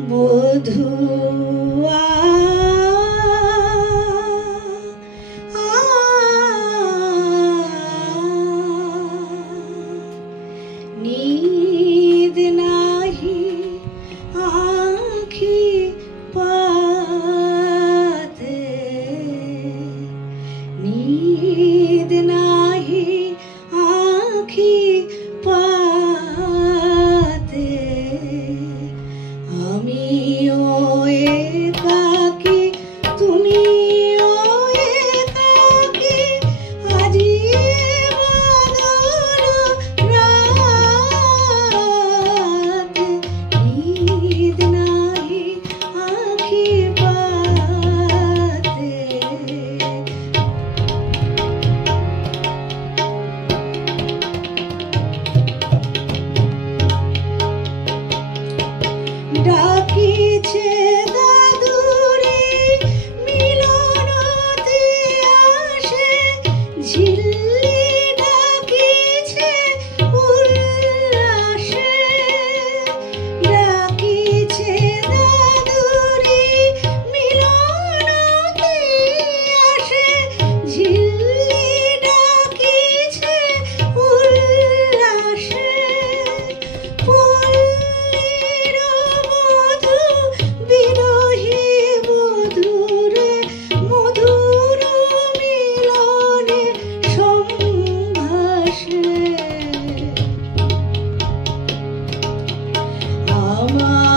বধুয়া আমার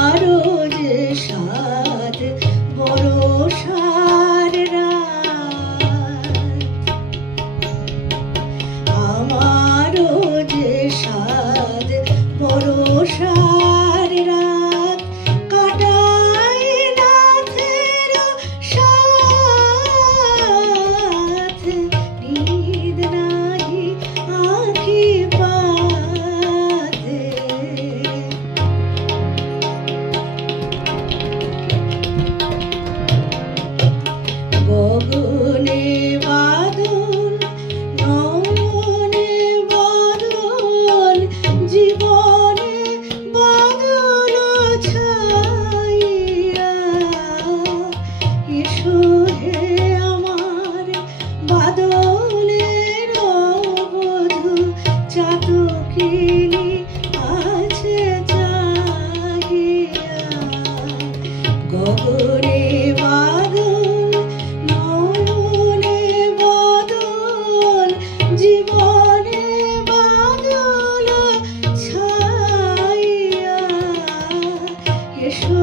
Krishna.